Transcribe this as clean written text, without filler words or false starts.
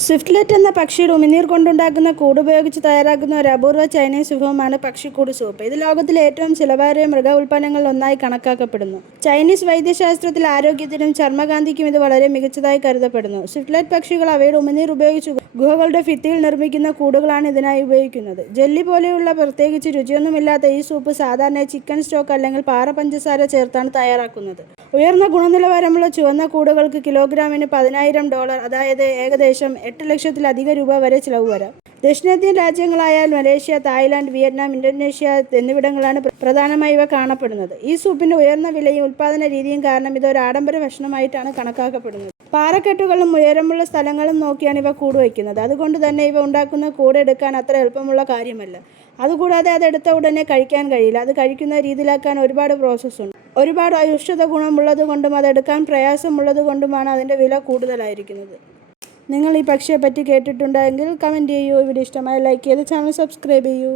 സ്വിഫ്റ്റ്ലെറ്റ് എന്ന പക്ഷിയുടെ ഉമിനീർ കൊണ്ടുണ്ടാക്കുന്ന കൂട് ഉപയോഗിച്ച് തയ്യാറാക്കുന്ന ഒരു അപൂർവ ചൈനീസ് വിഭവമാണ് പക്ഷിക്കൂട് സൂപ്പ്. ഇത് ലോകത്തിലെ ഏറ്റവും ചിലവേറിയ മൃഗ ഉൽപ്പന്നങ്ങളിൽ ഒന്നായി കണക്കാക്കപ്പെടുന്നു. ചൈനീസ് വൈദ്യശാസ്ത്രത്തിൽ ആരോഗ്യത്തിനും ചർമ്മകാന്തിക്കും ഇത് വളരെ മികച്ചതായി കരുതപ്പെടുന്നു. സ്വിഫ്റ്റ്ലെറ്റ് പക്ഷികൾ അവയുടെ ഉമിനീർ ഉപയോഗിച്ച് ഗുഹകളുടെ ഭിത്തിയിൽ നിർമ്മിക്കുന്ന കൂടുകളാണ് ഇതിനായി ഉപയോഗിക്കുന്നത്. ജെല്ലി പോലെയുള്ള പ്രത്യേകിച്ച് രുചിയൊന്നുമില്ലാത്ത ഈ സൂപ്പ് സാധാരണ ചിക്കൻ സ്റ്റോക്ക് അല്ലെങ്കിൽ പാറ പഞ്ചസാര ചേർത്താണ് തയ്യാറാക്കുന്നത്. ഉയർന്ന ഗുണനിലവാരമുള്ള ചുവന്ന കൂടുകൾക്ക് കിലോഗ്രാമിന് $10,000, അതായത് ഏകദേശം 8 ലക്ഷത്തിലധികം രൂപ വരെ ചിലവ് വരാം. ദക്ഷിണേന്ത്യൻ രാജ്യങ്ങളായ മലേഷ്യ, തായ്ലാന്റ്, വിയറ്റ്നാം, ഇന്തോനേഷ്യ എന്നിവിടങ്ങളിലാണ് പ്രധാനമായി ഇവ കാണപ്പെടുന്നത്. ഈ സൂപ്പിന്റെ ഉയർന്ന വിലയും ഉൽപ്പാദന രീതിയും കാരണം ഇത് ഒരു ആഡംബര ഭക്ഷണമായിട്ടാണ് കണക്കാക്കപ്പെടുന്നത്. പാറക്കെട്ടുകളും ഉയരമുള്ള സ്ഥലങ്ങളും നോക്കിയാണ് ഇവ കൂട് വയ്ക്കുന്നത്. അതുകൊണ്ട് തന്നെ ഇവ ഉണ്ടാക്കുന്ന കൂട് എടുക്കാൻ അത്ര എളുപ്പമുള്ള കാര്യമല്ല. അതുകൂടാതെ അതെടുത്ത ഉടനെ കഴിക്കാൻ കഴിയില്ല. അത് കഴിക്കുന്ന രീതിയിലാക്കാൻ ഒരുപാട് പ്രോസസ്സുണ്ട്. ഒരുപാട് ഔഷധ ഗുണമുള്ളത് കൊണ്ടും അതെടുക്കാൻ പ്രയാസമുള്ളത് കൊണ്ടുമാണ് അതിൻ്റെ വില കൂടുതലായിരിക്കുന്നത്. നിങ്ങൾ ഈ പക്ഷിയെ പറ്റി കേട്ടിട്ടുണ്ടെങ്കിൽ കമൻറ്റ് ചെയ്യൂ. വീഡിയോ ഇഷ്ടമായി ലൈക്ക് ചെയ്ത് ചാനൽ സബ്സ്ക്രൈബ് ചെയ്യൂ.